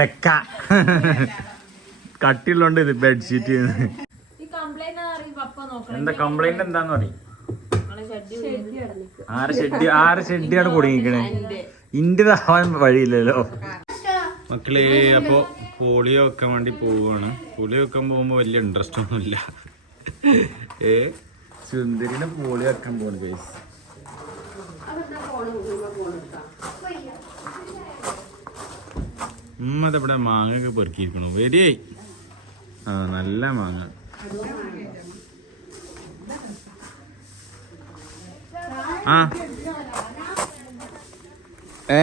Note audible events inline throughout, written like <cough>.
തെക്ക. കട്ടിയുള്ളോണ്ട് ഇത് ബെഡ്ഷീറ്റ് എന്താ കംപ്ലൈന്റ് എന്താന്ന് പറയും? ആറ് ഷെഡ് ആരെ ഷെഡ് ആരെ ഷെഡിയാണ് കുടുങ്ങിക്കണേ? ഇന്റേതാവാൻ വഴിയില്ലല്ലോ. മക്കളെ അപ്പോ പോളിയോ വെക്കാൻ വേണ്ടി പോവാണ് പോളിയോ വെക്കാൻ പോകുമ്പോ വലിയ ഇൻട്രസ്റ്റ് ഒന്നുമില്ല. ഏ? സുന്ദരിനെ പോളിയോ വെക്കാൻ പോണ് ഗൈസ് ഉമ്മ ഇവിടെ മാങ്ങ ഒക്കെ പെറുക്കിയിരിക്കണു. വരിയായി ആ നല്ല മാങ്ങ. ആ. ഏ?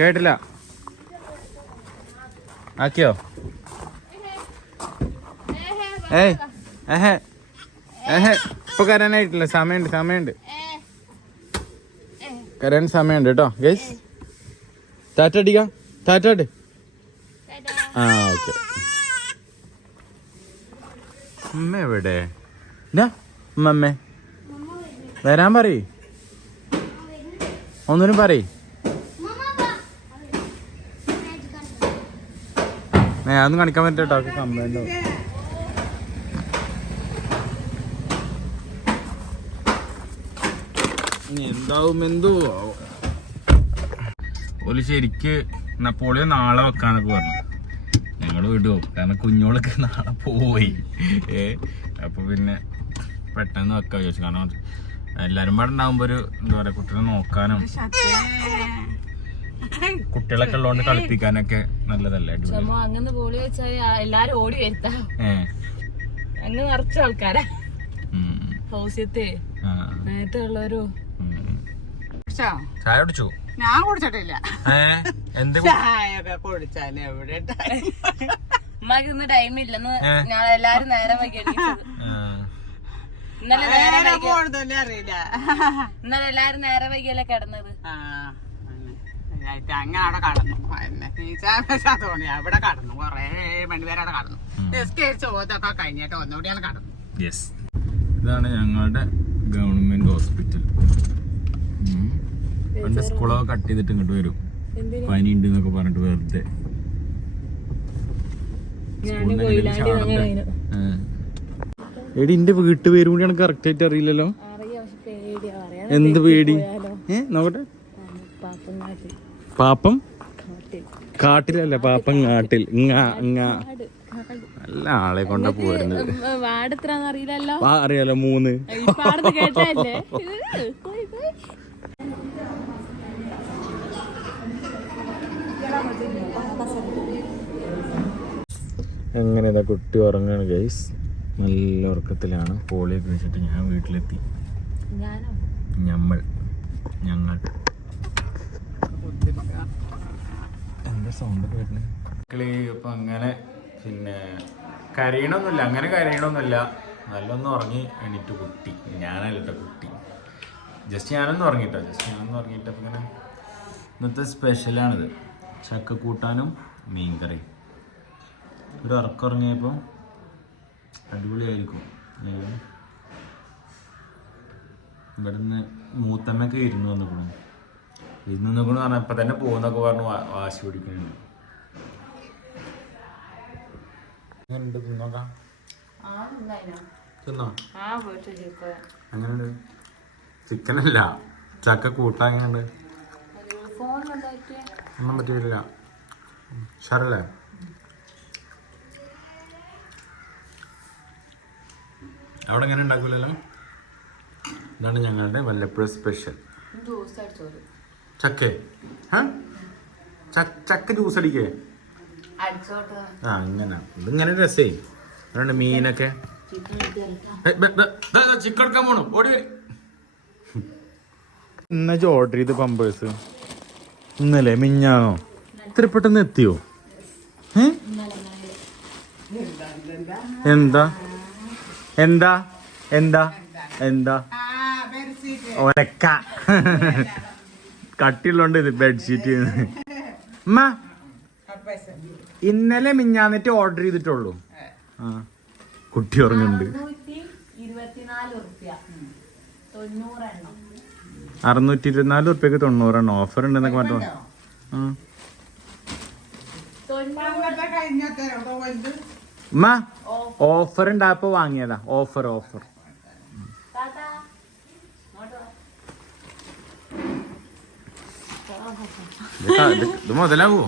കേട്ടില്ല. ആക്കിയോ? ഏയ് ഏഹേ ഏഹേ. ഇപ്പൊ കരാനായിട്ടില്ല സമയമുണ്ട് സമയമുണ്ട്. കരാൻ സമയമുണ്ട് കേട്ടോ. ഗൈസ് ടാറ്റ അടിക്കാം. ടാറ്റ അടി ആ ഓക്കെ അമ്മ എവിടെ? അമ്മമ്മേ വരാൻ പറയ്. ഒന്നിനും പറയ്. ഏ അതൊന്നും കാണിക്കാൻ പറ്റട്ടോ കംപ്ലൈന്റ് എന്താവും എന്തോ ആവും. ഓൽ ശരിക്ക് നപ്പോളിയൻ നാളെ വെക്കാന്നൊക്കെ പറഞ്ഞു. ഞങ്ങൾ വിടുവോ കാരണം കുഞ്ഞോളൊക്കെ നാളെ പോയി. ഏ അപ്പൊ പിന്നെ പെട്ടെന്ന് വെക്കാൻ ചോദിച്ചു കാരണം എല്ലാരും പാടെ ഉണ്ടാകുമ്പോ ഒരു എന്താ പറയാ കുട്ടികളെ നോക്കാനും കുട്ടികളൊക്കെ ഉള്ളതുകൊണ്ട് കളിപ്പിക്കാനൊക്കെ നല്ലതല്ലേ അങ്ങനെ പോളി വെച്ചാൽ എല്ലാരും ഓടി വരുത്താ. ഏ. അങ്ങ് നിറച്ച ആൾക്കാരാ. ഹൗസ്യത്തെ നേരത്തെ ഉള്ളൊരു ഉം. കുടിച്ചോ? ചായ കുടിച്ചു? ഞാൻ കുടിച്ചിട്ടില്ല. ചായ കുടിച്ചാൽ എവിടെ? ഉമ്മാക്ക് ഇന്ന് ടൈം ഇല്ലെന്ന് എല്ലാരും നേരം വൈകി ഇന്നലെ നേരം പോണതല്ലേ അറിയില്ല. ഇന്നലെ എല്ലാരും നേരം വൈകിയല്ലേ കിടന്നത്. ആ, അങ്ങനെ. അവിടെ കടന്നു. അവിടെ കടന്നു. കൊറേ മണിവരെ അവിടെ കടന്നു. നിസ്കരിച്ച് ഓത്തൊക്കെ കഴിഞ്ഞിട്ട് ഒന്നുകൂടിയാണ് കടന്നു. യെസ് ഇതാണ് ഞങ്ങളുടെ ഗവൺമെന്റ് ഹോസ്പിറ്റൽ. പണ്ട് സ്കൂളൊക്കെ കട്ട് ചെയ്തിട്ട് ഇങ്ങോട്ട് വരും. പനി ഉണ്ട് എന്നൊക്കെ പറഞ്ഞിട്ട് വെറുതെ? എടി എന്റെ വീട്ടു പേരും കൂടി എനിക്ക് കറക്റ്റ് ആയിട്ട് അറിയില്ലല്ലോ. എന്ത് പേടി? ഏ നോക്കട്ടെ. പാപ്പം കാട്ടി കാട്ടിലല്ല പാപ്പം കാട്ടിൽ നല്ല ആളെ കൊണ്ട പോരുന്നത്. അറിയാലോ മൂന്ന് <laughs> ഇപ്പൊ ആടുന്ന് കേട്ടല്ലേ എങ്ങനെ ഇതാ കുട്ടി ഉറങ്ങാണ് ഗൈസ് നല്ല ഉറക്കത്തിലാണ്. പോളിയൊക്കെ വെച്ചിട്ട് ഞാൻ വീട്ടിലെത്തി. ഞാനോ? ഞമ്മൾ. ഞങ്ങൾ. എന്താ സൗണ്ടൊക്കെ വരുന്നത് മക്കളെ അപ്പം അങ്ങനെ പിന്നെ കരയണമൊന്നുമില്ല അങ്ങനെ കരയണമൊന്നുമില്ല നല്ലൊന്നും ഉറങ്ങി എണീറ്റ് കുട്ടി. ഞാനല്ല കുട്ടി. ജസ്റ്റ് ഞാനൊന്നും ഉറങ്ങിട്ടോ. ജസ്റ്റ് ഞാനൊന്നും ഉറങ്ങിയിട്ട് അപ്പം ഇങ്ങനെ ഇന്നത്തെ സ്പെഷ്യലാണിത് ചക്ക കൂട്ടാനും മീൻകറി ഒരു ഉറക്കമുറങ്ങിയപ്പോൾ അടിപൊളിയായിരിക്കും ഇവിടുന്ന് മൂത്തമ്മയൊക്കെ ഇരുന്ന് വന്നിക്കണു. ഇരുന്ന് നിൽക്കണു പറഞ്ഞാൽ ഇപ്പം തന്നെ പോകുന്നൊക്കെ പറഞ്ഞു വാശി പിടിക്കുന്നുണ്ട് എങ്ങനെയുണ്ട്? തിന്നോക്കാം? തിന്നോ? പോയിട്ട് ചിക്കൻ അല്ല ചിക്കനല്ല. ചക്ക കൂട്ടാൻ എങ്ങനെയുണ്ട്? ഒന്നും പറ്റിയില്ല ഷറല്ലേ അവിടെ എങ്ങനെ ഉണ്ടാക്കൂലല്ലോ? ഇതാണ് ഞങ്ങളുടെ വല്ലപ്പുഴ സ്പെഷ്യൽ ചക്ക. ചക്ക ജ്യൂസ് അടിക്കേ ആ ഇങ്ങനെ. ഇതിങ്ങനെ രസേ. അതുകൊണ്ട് മീനൊക്കെ. ചിക്കൻ എടുക്കാൻ പോണു. ഓടി ഇന്ന ഓർഡർ ചെയ്ത് പമ്പേഴ്സ് ഇന്നലെ മിഞ്ഞാണോ ഇത്ര പെട്ടെന്ന് എത്തിയോ? എന്താ? എന്താ? എന്താ? എന്താ? ഒലക്ക കട്ടിയുള്ളോണ്ട് ഇത് ബെഡ്ഷീറ്റ് അമ്മ ഇന്നലെ മിഞ്ഞാന്നിട്ട് ഓർഡർ ചെയ്തിട്ടുള്ളൂ. ആ. കുട്ടി ഉറങ്ങുന്നുണ്ട്. അറുന്നൂറ്റി ഇരുപത്തിനാല് ഉറുപ്പ്യക്ക് തൊണ്ണൂറെണ്ണം. ഓഫർ ഉണ്ടെന്നൊക്കെ പറഞ്ഞു ആ. ഉമ്മ ഓഫർ ഉണ്ടായപ്പോ വാങ്ങിയതാ. Offer offer. ഇത് മുതലാവോ?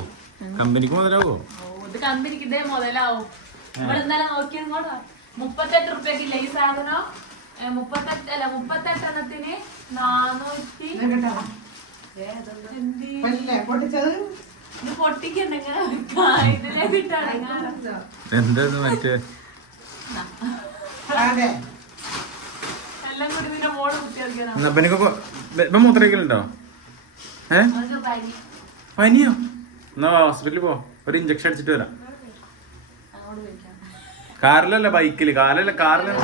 കമ്പനിക്ക് മുതലാവോ? ഇത് കമ്പനിക്ക് ഇതേ മുതലാവും. നമ്മൾ ഇന്നലെ നോക്കിയത്. മുപ്പത്തെട്ട് റുപ്യക്കില്ല ഈ സാധനം? മുപ്പത്തെട്ട് അല്ല മുപ്പത്തെട്ടെണ്ണത്തിന് നാനൂറ്റി ഏ, ഇതെന്താ? പല്ലേ പൊട്ടിച്ചത് ഇത് പൊട്ടിക്കണ്ട ഇങ്ങനെ വെക്കാ. ഇതിലേക്ക് ഇട്ടാണ് ഇങ്ങനെ. എന്താ മറ്റേ? അതെ. എല്ലാം കൂടി ഇതിന്റെ മോൾ കുത്തിയൊക്കെയാണ് എന്നാ ഇപ്പൊ മൂത്രയ്ക്കലുണ്ടോ ഏ? പനിയോ? എന്നാ ഹോസ്പിറ്റലിൽ പോ. ഒരു ഇഞ്ചക്ഷൻ അടിച്ചിട്ട് വരാം. കാറിലല്ല ബൈക്കിൽ കാറിലല്ല കാറിലല്ല.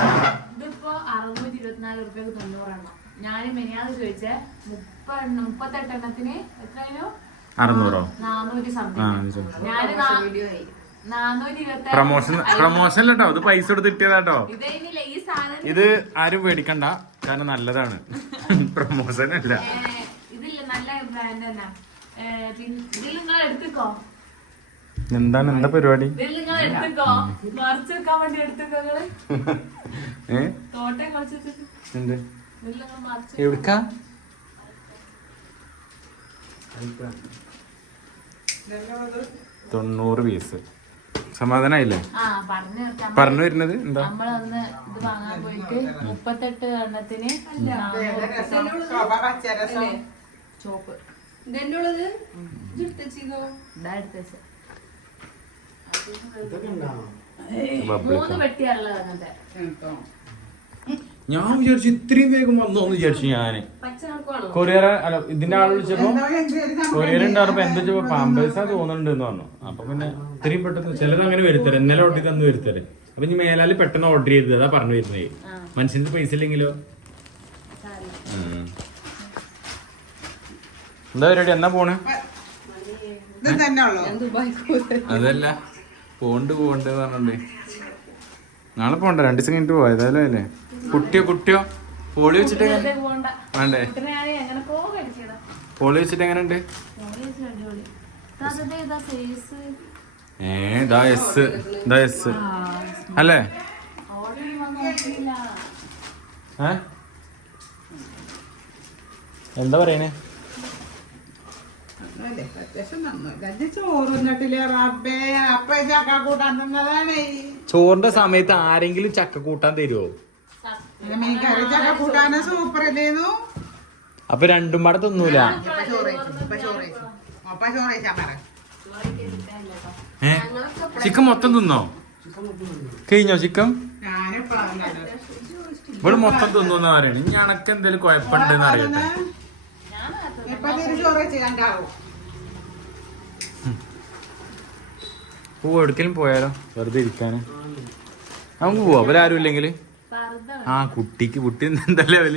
ഇതിപ്പോ അറുന്നൂറ്റി ഇരുപത്തിനാല് റുപ്യക്ക് തൊണ്ണൂറെണ്ണം. ഞാൻ മെനിയാന്ന് ചോദിച്ചേ മുപ്പത് മുപ്പത്തെട്ടെണ്ണത്തിന് എത്രയായിരുന്നു അറുന്നൂറോ? പ്രൊമോഷൻ പ്രൊമോഷൻ കേട്ടോ ഇത് പൈസ കൊടുത്ത് കിട്ടിയതാട്ടോ? ഇത് ആരും പേടിക്കണ്ട. കാരണം നല്ലതാണ്. <laughs> പ്രൊമോഷൻ അല്ല. എന്താണ്? എന്താ പരിപാടി? ഇതിൽ <laughs> നിങ്ങൾ എടുത്തുക്കോ മറിച്ച് വെക്കാൻ വേണ്ടി എടുത്തുക്കോ നിങ്ങൾ ഏ തോട്ടം കളിച്ച് വെച്ചിട്ട് എന്ത് ഇതിൽ നിങ്ങൾ മറിച്ച് എവിടുക്കാ തൊണ്ണൂറ് പീസ് സമാധാനായില്ലേ? പറഞ്ഞു വരുന്നത് എന്താ? നമ്മളന്ന് ഇത് വാങ്ങാൻ പോയിട്ട് മുപ്പത്തെട്ട് എണ്ണത്തിന് ചോപ്പ്. മൂന്ന് അങ്ങനത്തെ. ഞാൻ വിചാരിച്ചു ഇത്രയും വേഗം വന്നു എന്ന് വിചാരിച്ചു ഞാൻ. കൊറിയർ അല്ല ഇതിന്റെ ആൾ വിളിച്ചപ്പോ കൊറിയർ ഉണ്ടായിരുന്നപ്പോ എന്താ വെച്ചപ്പോ പാമ്പേഴ്സാ തോന്നുന്നുണ്ട് എന്ന് പറഞ്ഞു. അപ്പൊ പിന്നെ ഇത്രയും പെട്ടെന്ന് ചിലത് അങ്ങനെ വരുത്തരാം ഇന്നലെ ഓർഡർ തന്നു വരുത്തരെ അപ്പൊ ഇനി മേലാൽ പെട്ടെന്ന് ഓർഡർ ചെയ്തത്. അതാ പറഞ്ഞു വരുന്നത്. മനുഷ്യന്റെ പൈസ ഇല്ലെങ്കിലോ. എന്താ പരിപാടി? എന്നാ പോണേ? ഇത് തന്നെ ഉള്ളു? ഞാൻ ദുബായിക്ക് അതല്ല. പോണ്ട് പോണ്ട് പറഞ്ഞോണ്ട് നാളെ പോണ്ട. രണ്ടു ദിവസം കഴിഞ്ഞിട്ട് പോയതായാലും അല്ലേ കുട്ടിയോ കുട്ടിയോ? പോളി വെച്ചിട്ട് വേണ്ടേ? പോളി വെച്ചിട്ട് എങ്ങനെയുണ്ട്? ഏ ഇതാ എസ് ഇതാ എസ് അല്ലേ? എന്താ പറയണേ? ചോറിന്റെ സമയത്ത് ആരെങ്കിലും ചക്ക കൂട്ടാൻ തരുമോ കൂട്ടാന് അപ്പൊ രണ്ടും പാടെ തിന്നൂല. ചിക്കൻ മൊത്തം തിന്നോ? കഴിഞ്ഞോ ചിക്കൻ? ഇവിടെ മൊത്തം തിന്നു പറയണ. ഇനി അണക്ക് എന്തെങ്കിലും കുഴപ്പമുണ്ടെന്ന് അറിയട്ടെ. പോ എവിടേക്കെങ്കിലും പോയാലോ? വെറുതെ ഇരിക്കാന്. നമുക്ക് പോവാ അവരാരും ഇല്ലെങ്കിൽ ആ കുട്ടിക്ക് കുട്ടി എന്താ ലെവൽ?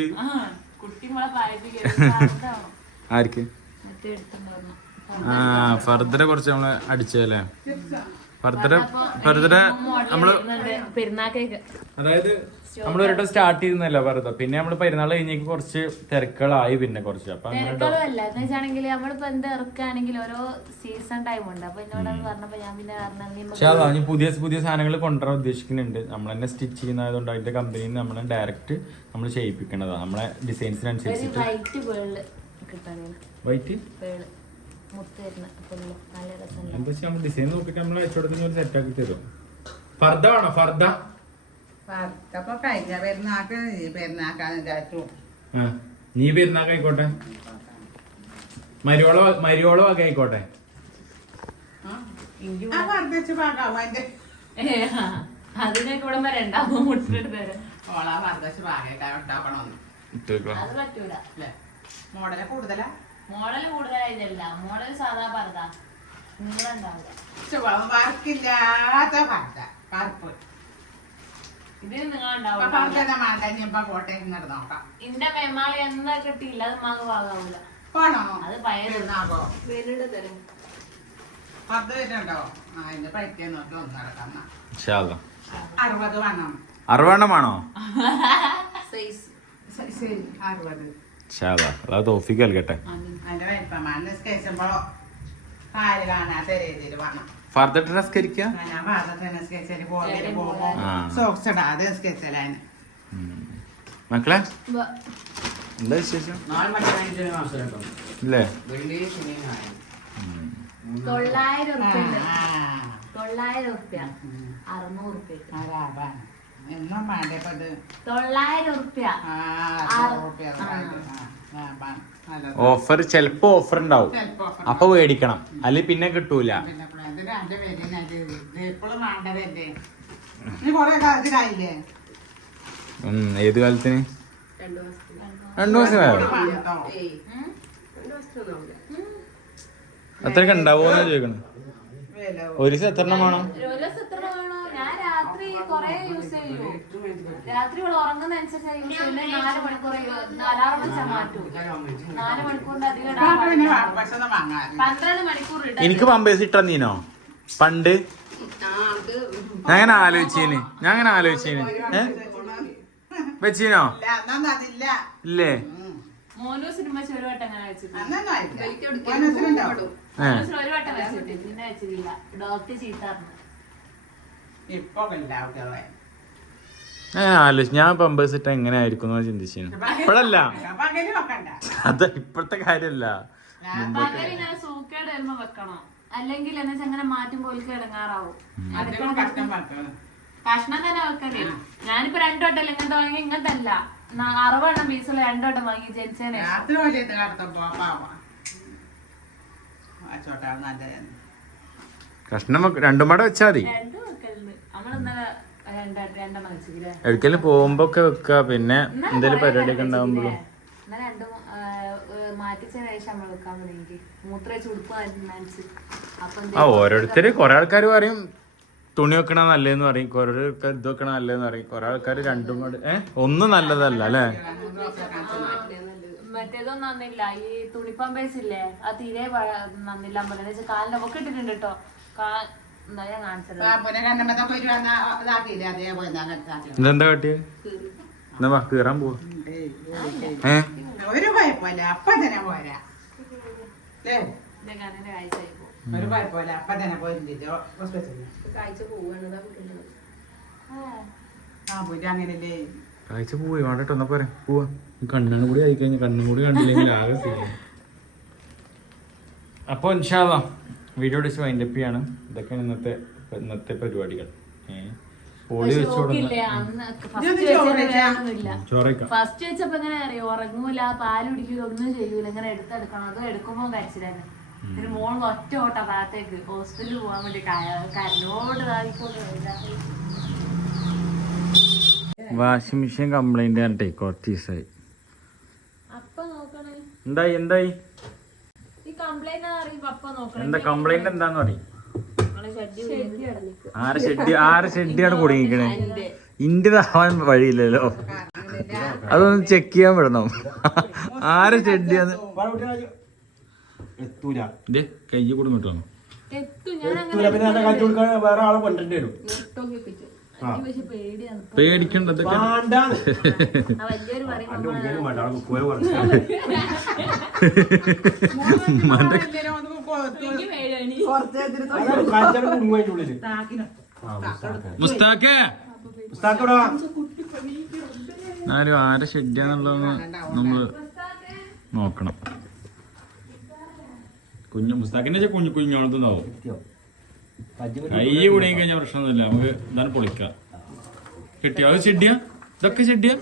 ആർക്ക്? ആ ഫർദറെ കുറച്ച് നമ്മൾ അടിച്ചല്ലേ ഫർദറെ ഫർദറെ നമ്മൾ പെരുന്നാക്കേക്ക്. അതായത് നമ്മൾ വട്ടം സ്റ്റാർട്ട് ചെയ്യുന്നല്ലോ വെറുതെ പിന്നെ നമ്മൾ പെരുന്നാൾ കഴിഞ്ഞേക്ക് കുറച്ച് തിരക്കുകളായി പിന്നെ കുറച്ച്. അപ്പൊ അങ്ങനെ എന്ന് വെച്ചാണെങ്കിൽ നമ്മളിപ്പോ എന്ത് ഇറക്കുകയാണെങ്കിൽ ഓരോ സീസൺ ടൈം ഉണ്ട്. അപ്പൊ എന്നോട് അത് പറഞ്ഞപ്പോ ഞാൻ പിന്നെ പറഞ്ഞു പുതിയ പുതിയ സാധനങ്ങൾ കൊണ്ടുവരാൻ ഉദ്ദേശിക്കുന്നുണ്ട്. നമ്മൾ തന്നെ സ്റ്റിച്ച് ചെയ്യുന്നതുകൊണ്ട് അതിന്റെ കമ്പനിയിൽ നമ്മൾ ഡയറക്റ്റ് നമ്മൾ ചെയ്യിപ്പിക്കണതാണ് നമ്മളെ ഡിസൈൻസിനനുസരിച്ച് ഡിസൈൻസിനനുസരിച്ചിട്ട് വൈറ്റ് വൈറ്റ് ഡിസൈൻ നോക്കിട്ട് നമ്മൾ അയച്ചോടത്തിന് ഒരു സെറ്റ് ആക്കി തരും. ഫർദ വേണോ? ഫർദ? അപ്പൊ കഴിഞ്ഞ പെരുന്നാക്ക് പെരുന്നാക്കാന്ന് വിചാരിച്ചു. നീ പെരുന്നാക്ക് ആയിക്കോട്ടെ മരിയോള മരിയോള വക ആയിക്കോട്ടെ അതിനൊക്കെ ഇവിടെ വരണ്ട മുട്ടിട്ട് തരാം ഓളാ വർദ്ധിച്ച് പാകേക്കാൻ ഉണ്ടാക്കണമെന്ന് ഇട്ടേക്കോ. അത് പറ്റൂല. അല്ലേ? മോഡൽ കൂടുതലാ? മോഡൽ കൂടുതലായില്ല മോഡൽ സാധാ പർദ്ദ. നിങ്ങളുണ്ടാവില്ല ചുവം വർക്കില്ലാത്ത പർദ്ദ. കറുപ്പ്. ഇതിന് നിങ്ങൾ ഇപ്പൊ കോട്ടയം ഇങ്ങോട്ട് നോക്കാം. മേമാളി എന്നാ കിട്ടിയില്ല അത് മക വാങ്ങാവൂല. പോണോ? അത് തരും. ആ നോക്കി ഒന്ന് നടക്കാം. അറുപത് സൈസ് അറുപത്. അതാ തോഫിക്ക് നൽകട്ടെ അതിന്റെ വലിപ്പമാണ്. നിസ്കരിച്ചുമ്പോ കാൽ കാണാത്ത രീതിയിൽ വേണം ഫർദർ നിസ്കരിക്കുക മക്കളെ? എന്താ വിശേഷം? ഇല്ലേ? തൊള്ളായിരം തൊള്ളായിരം ഉറുപ്പ്യ. അറുന്നൂറ് വേണ്ടപ്പത് തൊള്ളായിരം ഉറുപ്പ്യ. ആ ആ. റുപ്യ ഓഫർ ചിലപ്പോ ഓഫർ ഉണ്ടാവും. അപ്പൊ മേടിക്കണം. അല്ലെ പിന്നെ കിട്ടൂല. ഏത് കാലത്തിന്? രണ്ടു മാസത്തിന്. രണ്ടു ദിവസമായോ വേണ്ടോ? ഏയ്. രണ്ടു മാസത്തിനൊന്നും അത്രയൊക്കെ ഉണ്ടാവോന്നാ ചോദിക്കണം? വില ഒരു ദിവസം എത്ര എണ്ണം വേണം ഒരു ദിവസം എത്ര വേണോ ഞാൻ രാത്രി കൊറേ യൂസ് ചെയ്യൂ. രാത്രി ഇവിടെ ഉറങ്ങുന്ന അനുസരിച്ച് യൂസ് ചെയ്യുന്നത്. നാല് മണിക്കൂർ അലാറം വെച്ചാൽ മാറ്റൂ. നാല് മണിക്കൂറിന്റെ അധികം പന്ത്രണ്ട് മണിക്കൂർ എനിക്ക് പമ്പേഴ്സ് ഇട്ടീനോ പണ്ട്? ഞാൻ അങ്ങനെ ആലോചിച്ചീന്. ഞാൻ അങ്ങനെ ആലോചിച്ചീന്. ഏ? വെച്ചീനോ? അതില്ല. ഇല്ലേ. മോനു സിനിമ ഒരു വട്ടം അങ്ങനെ ഒരു വട്ടം വെച്ചിട്ട് പിന്നെ വെച്ചിട്ടില്ല. ഡോക്ടർ ചീത്ത പറഞ്ഞു. ഇപ്പൊ ഉണ്ടാവുകളെ ഞാൻ ആലോചിച്ചു. ഞാൻ പമ്പേഴ്സ് ഇട്ട എങ്ങനെ ആയിരിക്കും ഇപ്പഴല്ല. അത് ഇപ്പോഴത്തെ കാര്യല്ല. അല്ലെങ്കിൽ എന്ന് അങ്ങനെ മാറ്റുമ്പോൾ ഓൽക്ക് ഇടങ്ങാറാവും. അതിനും കഷ്ടം വെക്കണം. കഷ്ണം തന്നെ വെക്കൽ. ഞാനിപ്പോ രണ്ടു വട്ടം ഇങ്ങനത്തെ വാങ്ങി ഇങ്ങനത്തെ അല്ല ന- അറുപതെണ്ണം പീസുള്ള രണ്ടു വട്ടം വാങ്ങി ജനിച്ചതിന് രാത്രി വലിയ കടത്തപ്പോ പാവ. ആ ചോട്ടാ കഷ്ണം രണ്ടും പാടെ വെച്ചാ മതി. എവിടേക്കെങ്കിലും പോകുമ്പോ ഒക്കെ വെക്കുക പിന്നെ എന്തെങ്കിലും പരിപാടിയൊക്കെ ഉണ്ടാവുമ്പോഴും? ആ ഓരോരുത്തര് കൊറേ ആൾക്കാര് പറയും തുണി വെക്കണ നല്ലതെന്ന് പറയും. കുറെ ആൾക്കാർ ഇത് വെക്കണ നല്ലതെന്ന് പറയും. കുറെ ആൾക്കാര് രണ്ടും കൂടെ ഏ ഒന്നും നല്ലതല്ല അല്ലേ? മറ്റേതൊന്നും നന്നില്ല. ഈ തുണിപ്പം ഇല്ലേ? ആ തീരെ നന്നില്ല. അമ്പലം കാലിനൊക്കെ ഇട്ടിട്ടുണ്ട് കേട്ടോ. ഇതെന്താ കാട്ടിയത് എന്നാ വാ കീറാൻ പോവാ. ഏ? ഒരു കുഴപ്പമില്ല അപ്പൊ തന്നെ പോരാ. ഒരു കുഴപ്പമില്ല അപ്പൊ തന്നെ കാഴ്ച പോയി വേണ്ടട്ടോ എന്നാ പോരെ? പോവാ. കണ്ണും കൂടി ആയി കഴിഞ്ഞാൽ കണ്ണും കൂടി കണ്ടില്ലെങ്കിൽ ആകെ. അപ്പൊ ഇൻഷാല്ല വീഡിയോ ഡിസ് വൈൻഡപ്പ് ചെയ്യാണ്. ഇതൊക്കെയാണ് ഇന്നത്തെ ഇന്നത്തെ പരിപാടികൾ. പൊളി ഫസ്റ്റ് വെച്ചപ്പോ എങ്ങനെ അറിയോ? ഉറങ്ങൂല പാൽ കുടിക്കൂല ഒന്നും ചെയ്യൂല. ഇങ്ങനെ എടുത്തെടുക്കണം. അത് എടുക്കുമ്പോ കരച്ചിലാണ് പിന്നെ മോൾ ഒറ്റ ഓട്ട ഭാഗത്തേക്ക്. ഹോസ്പിറ്റലിൽ പോകാൻ വേണ്ടി കരലോട് ഇതായിക്കൊണ്ട് വാഷിംഗ് മെഷീൻ കംപ്ലൈന്റ് ആണ് കുറച്ച് ദിവസമായി അപ്പൊ നോക്കണേ. എന്തായി എന്തായി ഈ കംപ്ലൈന്റ് അറിയുമ്പോ അപ്പൊ നോക്കണേ എന്താ കംപ്ലൈന്റ് എന്താന്ന് പറയും? ആറ് ഷെഡ് ആറ് ഷെഡിയാണ് കുടുങ്ങിക്കണേ? ഇന്റേതാവാൻ വഴിയില്ലല്ലോ. അതൊന്ന് ചെക്ക് ചെയ്യാൻ വിടണം. ആറ് ഷെഡിയാന്ന് കൈ കൂടി വേറെ ആളെ കൊണ്ടിട്ട് വരും നിർത്തോക്കി വെപ്പിച്ചു. പേടിയാണ് പേടിക്കണ്ട ആ വലിയൊരു പറയും അന്റെ ഉള്ളിലും വേണ്ട ആളെ കുക്കുവരെ പറഞ്ഞു എനിക്ക് പേടിയാണ് കാഴ്ചകൾ കുടുങ്ങും അതിന്റെ ഉള്ളിൽ. മുസ്താഖേ ഉസ്താദ് ഇവിടെ വാ. എന്നാലും ആരെ ഷെഡിയാന്നുള്ളതെന്ന് നമ്മൾ നോക്കണം. കുഞ്ഞു മുസ്താഖിന്റെ കുഞ്ഞു കുഞ്ഞു കുഞ്ഞോളത്തുന്നാവും കജ്ജ് കൈ കുടുങ്ങി കഴിഞ്ഞ പ്രശ്നമൊന്നുമില്ല. നമുക്ക് എന്താണ് പൊളിക്കാം കിട്ടിയോ? അത് ചെടിയാ? ഇതൊക്കെ ചെടിയാ?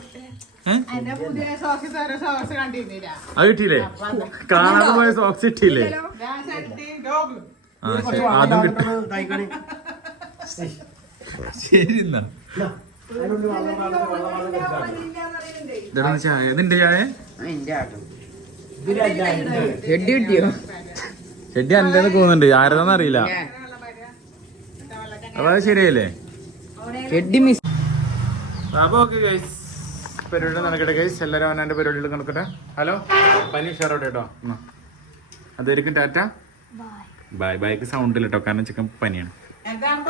അത് കിട്ടിയില്ലേ? കാണാതെ പോയ സോക്സ് കിട്ടിയില്ലേ? അതും കിട്ടും. ശരി എന്നാ. ചായ? ഇതിന്റെ ചായ ചെടി കിട്ടിയോ? ചെടി അല്ലെന്ന് തോന്നുന്നുണ്ട്. അറിയില്ല. അപ്പൊ അത് ശരിയല്ലേ? അപ്പൊ ഓക്കെ ഗൈസ് പരിപാടി നടക്കട്ടെ ഗൈസ് എല്ലാവരും അവനാന്റെ പരിപാടികൾ നടക്കട്ടെ. ഹലോ പനി ഉഷാറോട്ടെ കേട്ടോ. അതായിരിക്കും ടാറ്റ. ബൈ ബൈക്ക് സൗണ്ടില്ലട്ടോ കാരണം ചിക്കൻ പനിയാണ്. എന്താണ്